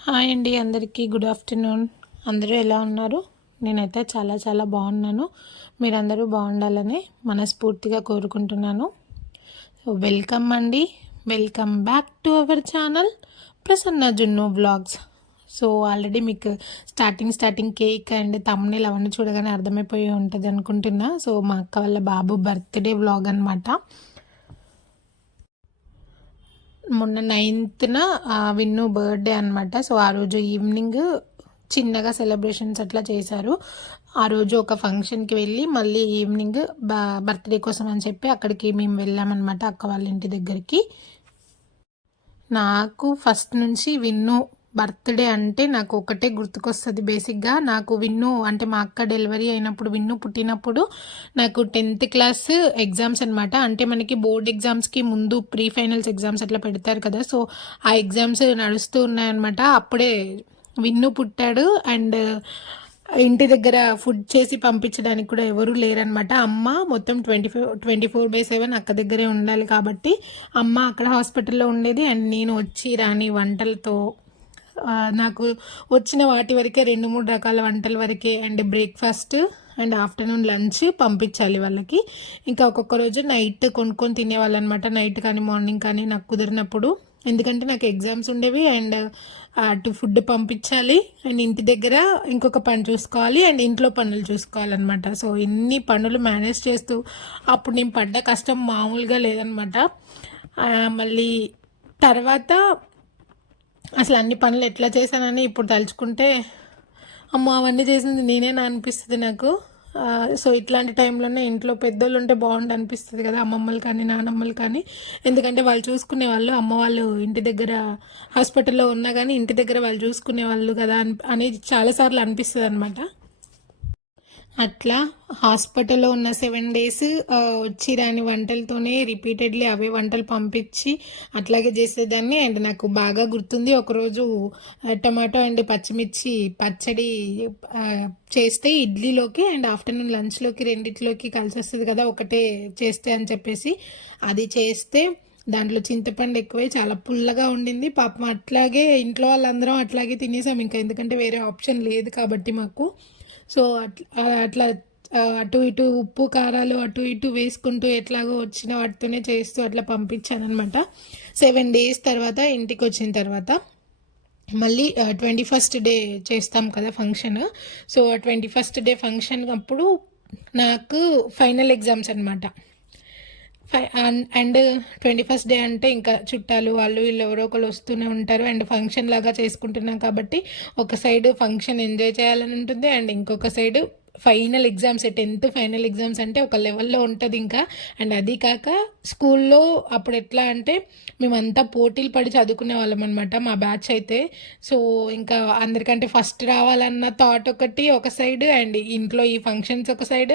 Hi అండి అందరికీ good afternoon. అందరూ ఎలా ఉన్నారు? నేనైతే చాలా చాలా బాగున్నాను. మీరందరూ బాగుండాలని మనస్ఫూర్తిగా కోరుకుంటున్నాను. వెల్కమ్ అండి. Welcome back to our channel Prasanna Junnu blogs so already మీకు స్టార్టింగ్ స్టార్టింగ్ కేక్ అండ్ తమ్ముళ్ళు అవన్నీ చూడగానే అర్థమైపోయి ఉంటుంది అనుకుంటున్నా. సో మా అక్క వాళ్ళ బాబు బర్త్డే వ్లాగ్ అనమాట మొన్న నైన్త్న విన్ను బర్త్డే అనమాట సో ఆ రోజు ఈవినింగ్ చిన్నగా సెలబ్రేషన్స్ అట్లా చేశారు. ఆ రోజు ఒక ఫంక్షన్కి వెళ్ళి మళ్ళీ ఈవినింగ్ బర్త్డే కోసం అని చెప్పి అక్కడికి మేము వెళ్ళామన్నమాట అక్క వాళ్ళ ఇంటి దగ్గరికి. నాకు ఫస్ట్ నుంచి విన్ను బర్త్డే అంటే నాకు ఒకటే గుర్తుకొస్తుంది బేసిక్గా. నాకు విన్ను అంటే మా అక్క డెలివరీ అయినప్పుడు విన్ను పుట్టినప్పుడు నాకు టెన్త్ క్లాస్ ఎగ్జామ్స్ అనమాట అంటే మనకి బోర్డ్ ఎగ్జామ్స్కి ముందు ప్రీ ఫైనల్స్ ఎగ్జామ్స్ అట్లా పెడతారు కదా. సో ఆ ఎగ్జామ్స్ నడుస్తూ ఉన్నాయన్నమాట. అప్పుడే విన్ను పుట్టాడు అండ్ ఇంటి దగ్గర ఫుడ్ చేసి పంపించడానికి కూడా ఎవరూ లేరనమాట అమ్మ మొత్తం twenty four twenty four by seven అక్క దగ్గరే ఉండాలి కాబట్టి అమ్మ అక్కడ హాస్పిటల్లో ఉండేది అండ్ నేను వచ్చి రాని వంటలతో నాకు వచ్చిన వాటి వరకే రెండు మూడు రకాల వంటల వరకే and breakfast and afternoon lunch పంపించాలి వాళ్ళకి. ఇంకా ఒక్కొక్క రోజు నైట్ కొనుక్కొని తినేవాళ్ళు అనమాట నైట్ కానీ మార్నింగ్ కానీ నాకు కుదిరినప్పుడు. ఎందుకంటే నాకు ఎగ్జామ్స్ ఉండేవి అండ్ అటు ఫుడ్ పంపించాలి. అండ్ ఇంటి దగ్గర ఇంకొక పని చూసుకోవాలి అండ్ ఇంట్లో పనులు చూసుకోవాలన్నమాట సో ఇన్ని పనులు మేనేజ్ చేస్తూ అప్పుడు నేను పడ్డ కష్టం మామూలుగా లేదనమాట. మళ్ళీ తర్వాత అసలు అన్ని పనులు ఎట్లా చేశానని ఇప్పుడు తలుచుకుంటే అమ్మ అవన్నీ చేసింది నేనేనా అనిపిస్తుంది నాకు. సో ఇట్లాంటి టైంలోనే ఇంట్లో పెద్దోళ్ళు ఉంటే బాగుండు అనిపిస్తుంది కదా అమ్మమ్మలు కానీ నానమ్మలు కానీ. ఎందుకంటే వాళ్ళు చూసుకునే వాళ్ళు అమ్మ వాళ్ళు ఇంటి దగ్గర హాస్పిటల్లో ఉన్నా కానీ ఇంటి దగ్గర వాళ్ళు చూసుకునే వాళ్ళు కదా అని అనేది చాలాసార్లు అనిపిస్తుంది అనమాట అట్లా హాస్పిటల్లో ఉన్న సెవెన్ డేస్ వచ్చి రాని వంటలతోనే రిపీటెడ్లీ అవే వంటలు పంపించి అట్లాగే చేసేదాన్ని. అండ్ నాకు బాగా గుర్తుంది ఒకరోజు టమాటో అండ్ పచ్చిమిర్చి పచ్చడి చేస్తే ఇడ్లీలోకి అండ్ ఆఫ్టర్నూన్ లంచ్లోకి రెండిట్లోకి కలిసి వస్తుంది కదా ఒకటే చేస్తే అని చెప్పేసి. అది చేస్తే దాంట్లో చింతపండు ఎక్కువై చాలా పుల్లగా ఉండింది. పాపం అట్లాగే ఇంట్లో వాళ్ళందరం అట్లాగే తినేసాం. ఇంకా ఎందుకంటే వేరే ఆప్షన్ లేదు కాబట్టి మాకు. సో అట్లా అట్లా అటు ఇటు ఉప్పు కారాలు అటు ఇటు వేసుకుంటూ ఎట్లాగో వచ్చిన వాటితోనే చేస్తూ అట్లా పంపించాను అనమాట సెవెన్ డేస్ తర్వాత ఇంటికి వచ్చిన తర్వాత మళ్ళీ ట్వంటీ ఫస్ట్ డే చేస్తాం కదా function. So twenty first day function అప్పుడు నాకు ఫైనల్ ఎగ్జామ్స్ అనమాట అండ్ ట్వంటీ ఫస్ట్ డే అంటే ఇంకా చుట్టాలు వాళ్ళు వీళ్ళు ఎవరో ఒకరు వస్తూనే ఉంటారు. అండ్ ఫంక్షన్ లాగా చేసుకుంటున్నాం కాబట్టి ఒక సైడ్ ఫంక్షన్ ఎంజాయ్ చేయాలని ఉంటుంది. అండ్ ఇంకొక side final exams tenth final exams అంటే ఒక లెవెల్లో ఉంటుంది ఇంకా. అండ్ అది కాక స్కూల్లో అప్పుడు ఎట్లా అంటే మేమంతా పోటీలు పడి చదువుకునే వాళ్ళం అనమాట మా బ్యాచ్ అయితే. సో ఇంకా అందరికంటే ఫస్ట్ రావాలన్న థాట్ ఒకటి ఒక సైడ్ అండ్ ఇంట్లో ఈ ఫంక్షన్స్ ఒక సైడ్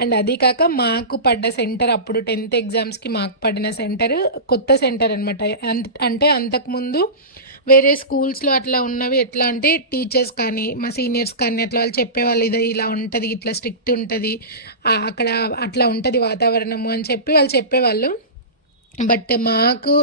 అండ్ అది కాక మాకు పడ్డ సెంటర్ అప్పుడు టెన్త్ ఎగ్జామ్స్కి మాకు పడిన సెంటర్ కొత్త సెంటర్ అనమాట అంటే అంతకుముందు వేరే స్కూల్స్లో అట్లా ఉన్నవి ఎట్లా అంటే టీచర్స్ కానీ మా సీనియర్స్ కానీ అట్లా వాళ్ళు చెప్పేవాళ్ళు ఇది ఇలా ఉంటుంది ఇట్లా స్ట్రిక్ట్ ఉంటుంది అక్కడ అట్లా ఉంటుంది వాతావరణము అని చెప్పి వాళ్ళు చెప్పేవాళ్ళు. బట్ మాకు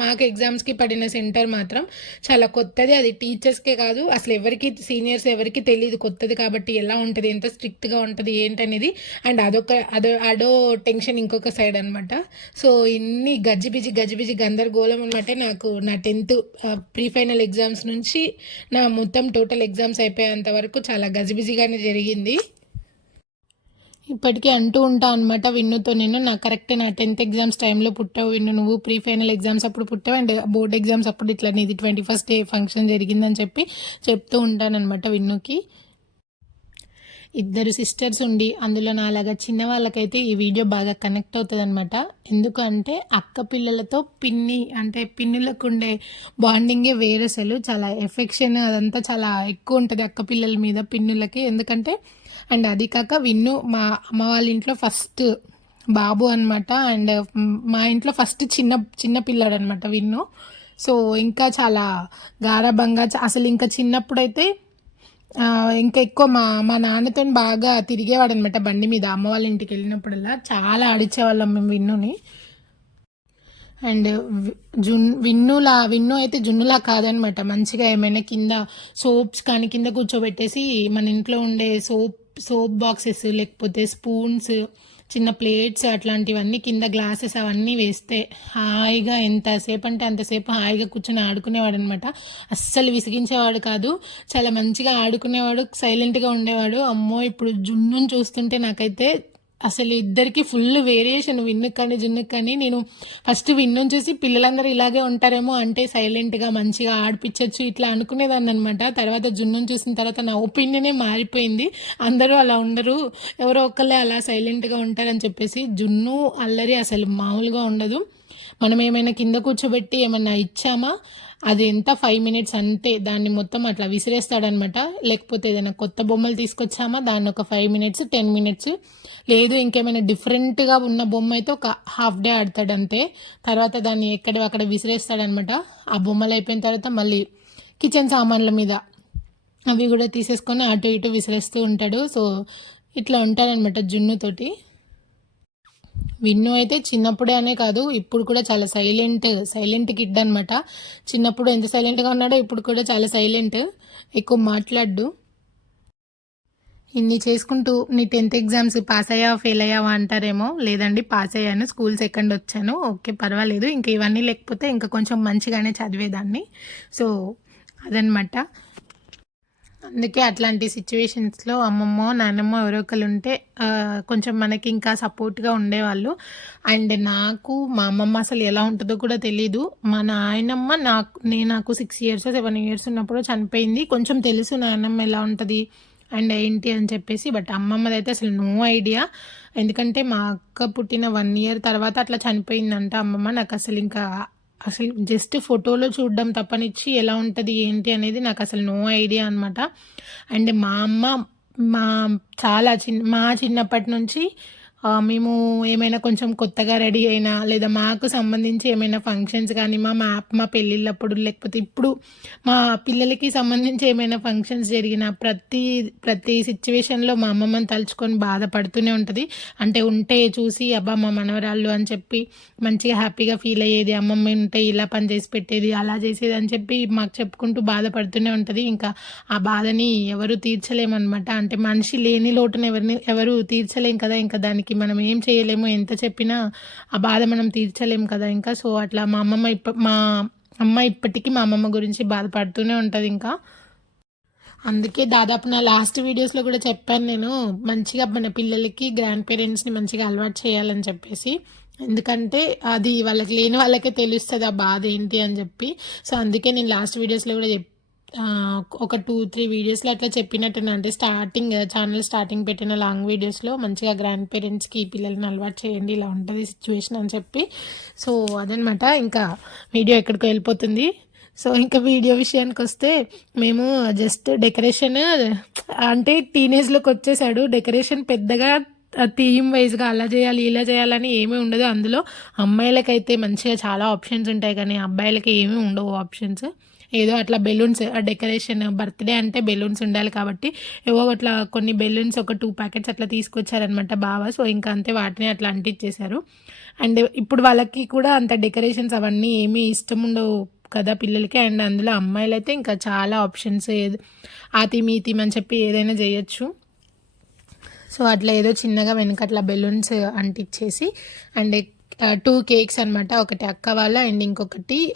మాకు ఎగ్జామ్స్కి పడిన సెంటర్ మాత్రం చాలా కొత్తది. అది టీచర్స్కే కాదు అసలు ఎవరికి సీనియర్స్ ఎవరికి తెలియదు కొత్తది కాబట్టి ఎలా ఉంటుంది ఎంత స్ట్రిక్ట్గా ఉంటుంది ఏంటనేది. అండ్ అదొక అదో అడో టెన్షన్ ఇంకొక సైడ్ అనమాట సో ఇన్ని గజిబిజి గజిబిజి గందరగోళం అనమాట నాకు నా టెన్త్ ప్రీ ఫైనల్ ఎగ్జామ్స్ నుంచి నా మొత్తం టోటల్ ఎగ్జామ్స్ అయిపోయేంత వరకు చాలా గజిబిజిగానే జరిగింది. ఇప్పటికీ అంటూ ఉంటా అనమాట విన్నుతో నేను నా కరెక్ట్ నా టెన్త్ ఎగ్జామ్స్ టైంలో పుట్టావు విన్ను. నువ్వు ప్రీ ఫైనల్ ఎగ్జామ్స్ అప్పుడు పుట్టావు అండ్ బోర్డ్ ఎగ్జామ్స్ అప్పుడు ఇట్లా నీది ట్వంటీ ఫస్ట్ డే ఫంక్షన్ జరిగిందని చెప్పి చెప్తూ ఉంటానమాట విన్నుకి. ఇద్దరు సిస్టర్స్ ఉండి అందులో నాలాగా చిన్న వాళ్ళకైతే ఈ వీడియో బాగా కనెక్ట్ అవుతుంది అనమాట ఎందుకంటే అక్క పిల్లలతో పిన్ని అంటే పిన్నులకు ఉండే బాండింగే వేరే అసలు. చాలా ఎఫెక్షన్ అదంతా చాలా ఎక్కువ ఉంటుంది అక్క పిల్లల మీద పిన్నులకి. ఎందుకంటే అండ్ అది కాక విన్ను మా అమ్మ వాళ్ళ ఇంట్లో ఫస్ట్ బాబు అనమాట అండ్ మా ఇంట్లో ఫస్ట్ చిన్న చిన్న పిల్లాడు అనమాట విన్ను. సో ఇంకా చాలా గారాభంగా అసలు ఇంకా చిన్నప్పుడైతే ఇంకా ఎక్కువ మా మా నాన్నతో బాగా తిరిగేవాడు అనమాట బండి మీద. అమ్మ వాళ్ళ ఇంటికి వెళ్ళినప్పుడల్లా చాలా ఆడిచేవాళ్ళం మేము విన్నుని. అండ్ జున్ విన్నులా విన్ను అయితే జున్నులా కాదనమాట మంచిగా ఏమైనా కింద సోప్స్ కానీ కింద కూర్చోబెట్టేసి మన ఇంట్లో ఉండే సోప్ సోప్ బాక్సెస్ లేకపోతే స్పూన్స్ చిన్న ప్లేట్స్ అట్లాంటివన్నీ కింద గ్లాసెస్ అవన్నీ వేస్తే హాయిగా ఎంతసేపు అంటే అంతసేపు హాయిగా కూర్చొని ఆడుకునేవాడు అనమాట అస్సలు విసిగించేవాడు కాదు. చాలా మంచిగా ఆడుకునేవాడు సైలెంట్గా ఉండేవాడు. అమ్మో ఇప్పుడు జున్ను చూస్తుంటే నాకైతే అసలు ఇద్దరికి ఫుల్ వేరియేషన్ విన్ను కానీ జున్ను కానీ నేను ఫస్ట్ విన్ను చూసి పిల్లలందరూ ఇలాగే ఉంటారేమో అంటే సైలెంట్గా మంచిగా ఆడిపించవచ్చు ఇట్లా అనుకునేదాన్ని అనమాట తర్వాత జున్ను చూసిన తర్వాత నా ఒపీనియనే మారిపోయింది. అందరూ అలా ఉండరు. ఎవరో ఒకళ్ళే అలా సైలెంట్గా ఉంటారని చెప్పేసి జున్ను అల్లరి అసలు మామూలుగా ఉండదు. మనం ఏమైనా కింద కూర్చోబెట్టి ఏమైనా ఇచ్చామా? అది ఎంత? ఫైవ్ మినిట్స్ అంతే. దాన్ని మొత్తం అట్లా విసిరేస్తాడనమాట. లేకపోతే ఏదైనా కొత్త బొమ్మలు తీసుకొచ్చామా? దాన్ని ఒక ఫైవ్ మినిట్స్ టెన్ మినిట్స్. లేదు ఇంకేమైనా డిఫరెంట్గా ఉన్న బొమ్మ అయితే ఒక హాఫ్ డే ఆడతాడు అంతే తర్వాత దాన్ని ఎక్కడ అక్కడ విసిరేస్తాడనమాట. ఆ బొమ్మలు అయిపోయిన తర్వాత మళ్ళీ కిచెన్ సామాన్ల మీద అవి కూడా తీసేసుకొని అటు ఇటు విసిరేస్తూ ఉంటాడు. సో ఇట్లా ఉంటాడనమాట జున్నుతోటి. విన్ను అయితే చిన్నప్పుడే అనే కాదు ఇప్పుడు కూడా చాలా సైలెంట్ సైలెంట్ కిడ్ అనమాట చిన్నప్పుడు ఎంత సైలెంట్గా ఉన్నాడో ఇప్పుడు కూడా చాలా సైలెంట్ ఎక్కువ మాట్లాడు ఇన్ని చేసుకుంటూ నీ టెన్త్ ఎగ్జామ్స్ పాస్ అయ్యావా ఫెయిల్ అయ్యావా అంటారేమో? లేదండి పాస్ అయ్యాను. స్కూల్ సెకండ్ వచ్చాను. ఓకే పర్వాలేదు. ఇంకా ఇవన్నీ లేకపోతే ఇంకా కొంచెం మంచిగానే చదివేదాన్ని సో అదనమాట అందుకే అట్లాంటి సిచ్యువేషన్స్లో అమ్మమ్మ నాన్నమ్మ ఎవరో ఒకరు ఉంటే కొంచెం మనకి ఇంకా సపోర్ట్గా ఉండేవాళ్ళు. అండ్ నాకు మా అమ్మమ్మ అసలు ఎలా ఉంటుందో కూడా తెలీదు. మా నాయనమ్మ నాకు నేను నాకు సిక్స్ ఇయర్స్ సెవెన్ ఇయర్స్ ఉన్నప్పుడు చనిపోయింది. కొంచెం తెలుసు నాయనమ్మ ఎలా ఉంటుంది అండ్ ఏంటి అని చెప్పేసి బట్ అమ్మమ్మది అయితే అసలు నో ఐడియా. ఎందుకంటే మా అక్క పుట్టిన వన్ ఇయర్ తర్వాత అట్లా చనిపోయిందంట అమ్మమ్మ. నాకు అసలు ఇంకా అసలు జస్ట్ ఫోటోలో చూడడం తప్పనిచ్చి ఎలా ఉంటుంది ఏంటి అనేది నాకు అసలు నో ఐడియా అనమాట అండ్ మా అమ్మ మా చాలా చిన్న మా చిన్నప్పటి నుంచి మేము ఏమైనా కొంచెం కొత్తగా రెడీ అయినా లేదా మాకు సంబంధించి ఏమైనా ఫంక్షన్స్ కానీ మా మా మా పెళ్ళిళ్ళప్పుడు లేకపోతే ఇప్పుడు మా పిల్లలకి సంబంధించి ఏమైనా ఫంక్షన్స్ జరిగిన ప్రతి ప్రతి సిచ్యువేషన్లో మా అమ్మమ్మని తలుచుకొని బాధపడుతూనే ఉంటుంది. అంటే ఉంటే చూసి అబ్బా మా మనవరాళ్ళు అని చెప్పి మంచిగా హ్యాపీగా ఫీల్ అయ్యేది అమ్మమ్మ ఉంటే ఇలా పని చేసి పెట్టేది అలా చేసేది అని చెప్పి మాకు చెప్పుకుంటూ బాధపడుతూనే ఉంటుంది. ఇంకా ఆ బాధని ఎవరు తీర్చలేమన్నమాట. అంటే మనిషి లేని లోటును ఎవరిని ఎవరు తీర్చలేం కదా ఇంకా దానికి మనం ఏం చేయలేము ఎంత చెప్పినా ఆ బాధ మనం తీర్చలేము కదా ఇంకా. సో అట్లా మా అమ్మమ్మ ఇప్ప మా అమ్మ ఇప్పటికీ మా అమ్మమ్మ గురించి బాధపడుతూనే ఉంటుంది ఇంకా. అందుకే దాదాపు నా లాస్ట్ వీడియోస్లో కూడా చెప్పాను నేను మంచిగా మన పిల్లలకి గ్రాండ్ పేరెంట్స్ని మంచిగా అలవాటు చేయాలని చెప్పేసి. ఎందుకంటే అది వాళ్ళకి లేని వాళ్ళకే తెలుస్తుంది ఆ బాధ ఏంటి అని చెప్పి. సో అందుకే నేను లాస్ట్ వీడియోస్లో కూడా చెప్పి ఒక టూ త్రీ వీడియోస్లో అట్లా చెప్పినట్టున్నా అంటే స్టార్టింగ్ ఛానల్ స్టార్టింగ్ పెట్టిన లాంగ్ వీడియోస్లో మంచిగా గ్రాండ్ పేరెంట్స్కి పిల్లల్ని అలవాటు చేయండి ఇలా ఉంటుంది సిచ్యువేషన్ అని చెప్పి. సో అదనమాట. ఇంకా వీడియో ఎక్కడికో వెళ్ళిపోతుంది. సో ఇంకా వీడియో విషయానికి వస్తే మేము జస్ట్ డెకరేషన్ అంటే టీనేజ్లోకి వచ్చేసాడు. డెకరేషన్ పెద్దగా థీమ్ వైజ్గా అలా చేయాలి ఇలా చేయాలని ఏమీ ఉండదు అందులో. అమ్మాయిలకైతే మంచిగా చాలా ఆప్షన్స్ ఉంటాయి కానీ అబ్బాయిలకి ఏమీ ఉండవు ఆప్షన్స్. ఏదో అట్లా బెలూన్స్ డెకరేషన్ బర్త్డే అంటే బెలూన్స్ ఉండాలి కాబట్టి ఏవో అట్లా కొన్ని బెలూన్స్ ఒక టూ ప్యాకెట్స్ అట్లా తీసుకొచ్చారనమాట బావ. సో ఇంకా అంతే వాటిని అట్లా అంటించేశారు. అండ్ ఇప్పుడు వాళ్ళకి కూడా అంత డెకరేషన్స్ అవన్నీ ఏమీ ఇష్టం ఉండవు కదా పిల్లలకి. అండ్ అందులో అమ్మాయిలు అయితే ఇంకా చాలా ఆప్షన్స్ ఏది ఆ మీతి అని చెప్పి ఏదైనా చేయొచ్చు. సో అట్లా ఏదో చిన్నగా వెనక అట్లా బెలూన్స్ అంటించేసి అండ్ టూ కేక్స్ అనమాట ఒకటి అక్క వాళ్ళ అండ్ ఇంకొకటి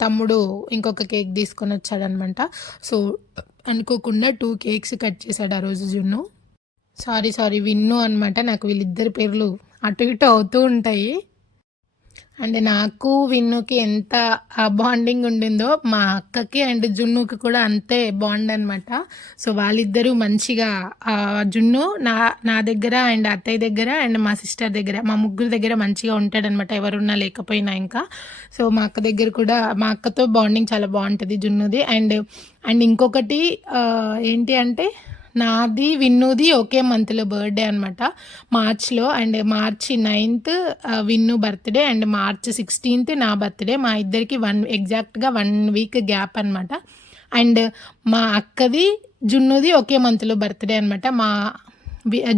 తమ్ముడు ఇంకొక కేక్ తీసుకొని వచ్చాడనమాట. సో అనుకోకుండా టూ కేక్స్ కట్ చేశాడు ఆ రోజు జున్ను. సారీ సారీ విన్ను అనమాట. నాకు వీళ్ళిద్దరి పేర్లు అటు ఇటు అవుతూ ఉంటాయి. అండ్ నాకు విన్నుకి ఎంత బాండింగ్ ఉండిందో మా అక్కకి అండ్ జున్నుకి కూడా అంతే బాండ్ అనమాట సో వాళ్ళిద్దరూ మంచిగా జున్ను నా నా దగ్గర అండ్ అత్తయ్య దగ్గర అండ్ మా సిస్టర్ దగ్గర మా ముగ్గురు దగ్గర మంచిగా ఉంటాడనమాట ఎవరున్నా లేకపోయినా ఇంకా. సో మా అక్క దగ్గర కూడా మా అక్కతో బాండింగ్ చాలా బాగుంటుంది జున్నుది. అండ్ అండ్ ఇంకొకటి ఏంటి అంటే నాది విన్నుది ఒకే మంత్లో బర్త్డే అనమాట మార్చ్లో and March ninth Vinnu birthday and March sixteenth నా బర్త్డే. మా ఇద్దరికి వన్ ఎగ్జాక్ట్గా వన్ వీక్ గ్యాప్ అనమాట అండ్ మా అక్కది జున్నుది ఒకే మంత్లో బర్త్డే అనమాట మా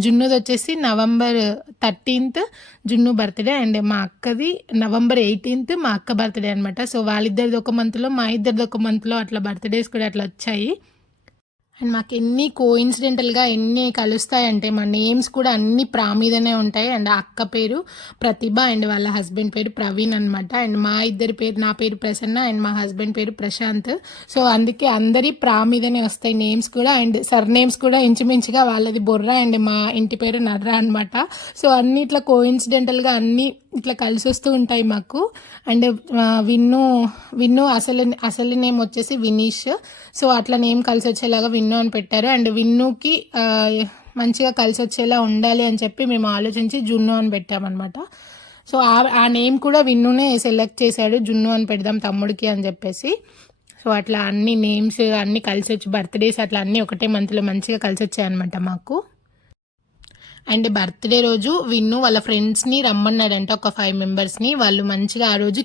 జున్నుది వచ్చేసి November thirteenth Junnu birthday and మా అక్కది నవంబర్ ఎయిటీన్త్ మా అక్క బర్త్డే అనమాట సో వాళ్ళిద్దరిది ఒక మంత్లో మా ఇద్దరిది ఒక మంత్లో అట్లా బర్త్డేస్ కూడా అట్లా వచ్చాయి. అండ్ మాకు ఎన్ని కోఇన్సిడెంటల్గా ఎన్ని కలుస్తాయంటే మా నేమ్స్ కూడా అన్ని ప్రా మీదనే ఉంటాయి. అండ్ అక్క పేరు ప్రతిభ అండ్ వాళ్ళ హస్బెండ్ పేరు ప్రవీణ్ అనమాట అండ్ మా ఇద్దరి పేరు నా పేరు ప్రసన్న అండ్ మా హస్బెండ్ పేరు ప్రశాంత్. సో అందుకే అందరి ప్రా మీదనే వస్తాయి నేమ్స్ కూడా. అండ్ సర్ నేమ్స్ కూడా ఇంచుమించుగా వాళ్ళది బొర్రా అండ్ మా ఇంటి పేరు నర్రా అనమాట సో అన్నిట్లా కోఇన్సిడెంటల్గా అన్ని ఇట్లా కలిసి వస్తూ ఉంటాయి మాకు. అండ్ విన్ను విన్ను అసలు అసలు నేమ్ వచ్చేసి వినీష్. సో అట్లా నేమ్ కలిసి వచ్చేలాగా విన్ను అని పెట్టారు. అండ్ విన్నుకి మంచిగా కలిసి వచ్చేలా ఉండాలి అని చెప్పి మేము ఆలోచించి జున్ను అని పెట్టామన్నమాట. సో ఆ ఆ నేమ్ కూడా విన్నునే సెలెక్ట్ చేశాడు. జున్ను అని పెడదాం తమ్ముడికి అని చెప్పేసి. సో అట్లా అన్ని నేమ్స్ అన్నీ కలిసి వచ్చి బర్త్డేస్ అట్లా అన్నీ ఒకటే మంత్లో మంచిగా కలిసి వచ్చాయన్నమాట మాకు. అండ్ బర్త్డే రోజు విన్ను వాళ్ళ ఫ్రెండ్స్ని రమ్మన్నాడంట ఒక ఫైవ్ మెంబర్స్ని. వాళ్ళు మంచిగా ఆ రోజు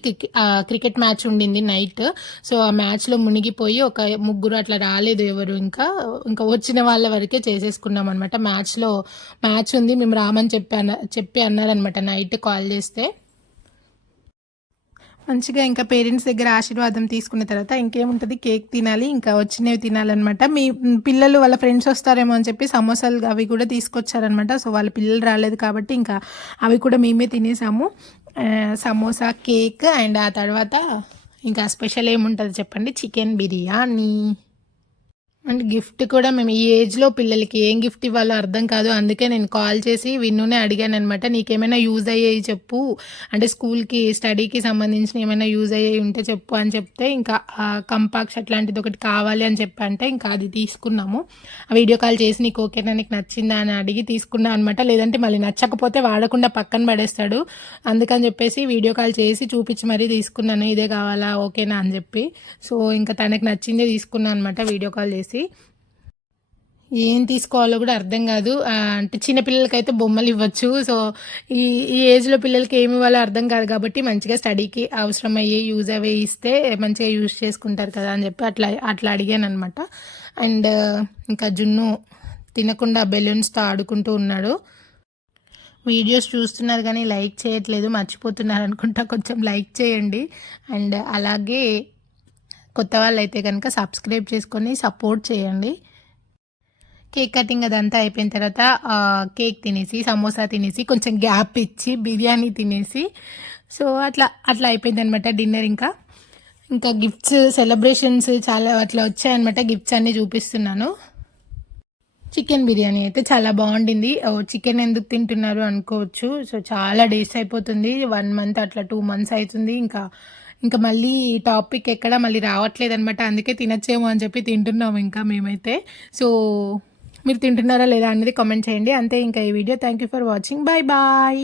క్రికెట్ మ్యాచ్ ఉండింది నైట్. సో ఆ మ్యాచ్లో మునిగిపోయి ఒక ముగ్గురు అట్లా రాలేదు ఎవరు. ఇంకా ఇంకా వచ్చిన వాళ్ళ వరకే చేసేసుకున్నాం అనమాట మ్యాచ్లో మ్యాచ్ ఉంది మేము రామని చెప్పి అన్న చెప్పి అన్నారనమాట నైట్ కాల్ చేస్తే. మంచిగా ఇంకా పేరెంట్స్ దగ్గర ఆశీర్వాదం తీసుకున్న తర్వాత ఇంకేముంటుంది? కేక్ తినాలి ఇంకా వచ్చినవి తినాలన్నమాట. మీ పిల్లలు వాళ్ళ ఫ్రెండ్స్ వస్తారేమో అని చెప్పి సమోసాలు అవి కూడా తీసుకొచ్చారనమాట సో వాళ్ళ పిల్లలు రాలేదు కాబట్టి ఇంకా అవి కూడా మేమే తినేసాము. సమోసా కేక్ అండ్ ఆ తర్వాత ఇంకా స్పెషల్ ఏముంటుంది చెప్పండి? చికెన్ బిర్యానీ. అండ్ గిఫ్ట్ కూడా మేము ఈ ఏజ్లో పిల్లలకి ఏం గిఫ్ట్ ఇవ్వాలో అర్థం కాదు. అందుకే నేను కాల్ చేసి విన్నునే అడిగాను అనమాట నీకేమైనా యూజ్ అయ్యేవి చెప్పు. అంటే స్కూల్కి స్టడీకి సంబంధించిన ఏమైనా యూజ్ అయ్యేవి ఉంటే చెప్పు అని చెప్తే ఇంకా కంపాక్స్ అట్లాంటిది ఒకటి కావాలి అని చెప్పి అంటే ఇంకా అది తీసుకున్నాము. ఆ వీడియో కాల్ చేసి నీకు ఓకేనా నీకు నచ్చిందా అని అడిగి తీసుకున్నా అనమాట లేదంటే మళ్ళీ నచ్చకపోతే వాడకుండా పక్కన పడేస్తాడు. అందుకని చెప్పేసి వీడియో కాల్ చేసి చూపించి మరీ తీసుకున్నాను. ఇదే కావాలా ఓకేనా అని చెప్పి. సో ఇంకా తనకి నచ్చిందే తీసుకున్నాను అనమాట వీడియో కాల్ చేసి. ఏం తీసుకోవాలో కూడా అర్థం కాదు. అంటే చిన్నపిల్లలకైతే బొమ్మలు ఇవ్వచ్చు. సో ఈ ఈ ఏజ్లో పిల్లలకి ఏమి ఇవ్వాలో అర్థం కాదు కాబట్టి మంచిగా స్టడీకి అవసరమయ్యే యూజ్ అవే ఇస్తే మంచిగా యూజ్ చేసుకుంటారు కదా అని చెప్పి అట్లా అట్లా అడిగాను అనమాట అండ్ ఇంకా జున్ను తినకుండా బెలూన్స్తో ఆడుకుంటూ ఉన్నాడు. వీడియోస్ చూస్తున్నారు కానీ లైక్ చేయట్లేదు మర్చిపోతున్నారు అనుకుంటా. కొంచెం లైక్ చేయండి. అండ్ అలాగే కొత్త వాళ్ళు అయితే కనుక సబ్స్క్రైబ్ చేసుకొని సపోర్ట్ చేయండి. కేక్ కటింగ్ అదంతా అయిపోయిన తర్వాత కేక్ తినేసి సమోసా తినేసి కొంచెం గ్యాప్ ఇచ్చి బిర్యానీ తినేసి సో అట్లా అట్లా అయిపోయింది అనమాట డిన్నర్ ఇంకా. ఇంకా గిఫ్ట్స్ సెలబ్రేషన్స్ చాలా అట్లా వచ్చాయన్నమాట గిఫ్ట్స్ అన్నీ చూపిస్తున్నాను. చికెన్ బిర్యానీ అయితే చాలా బాగుండింది. ఓ, చికెన్ ఎందుకు తింటున్నారు అనుకోవచ్చు. సో చాలా డేస్ అయిపోతుంది. వన్ మంత్ అట్లా టూ మంత్స్ అవుతుంది. ఇంకా ఇంకా మళ్ళీ ఈ టాపిక్ ఎక్కడ మళ్ళీ రావట్లేదు అనమాట అందుకే తినచ్చేమో అని చెప్పి తింటున్నాం ఇంకా మేమైతే. సో మీరు తింటున్నారా లేదా అనేది కామెంట్ చేయండి. అంతే ఇంకా ఈ video thank you for watching bye bye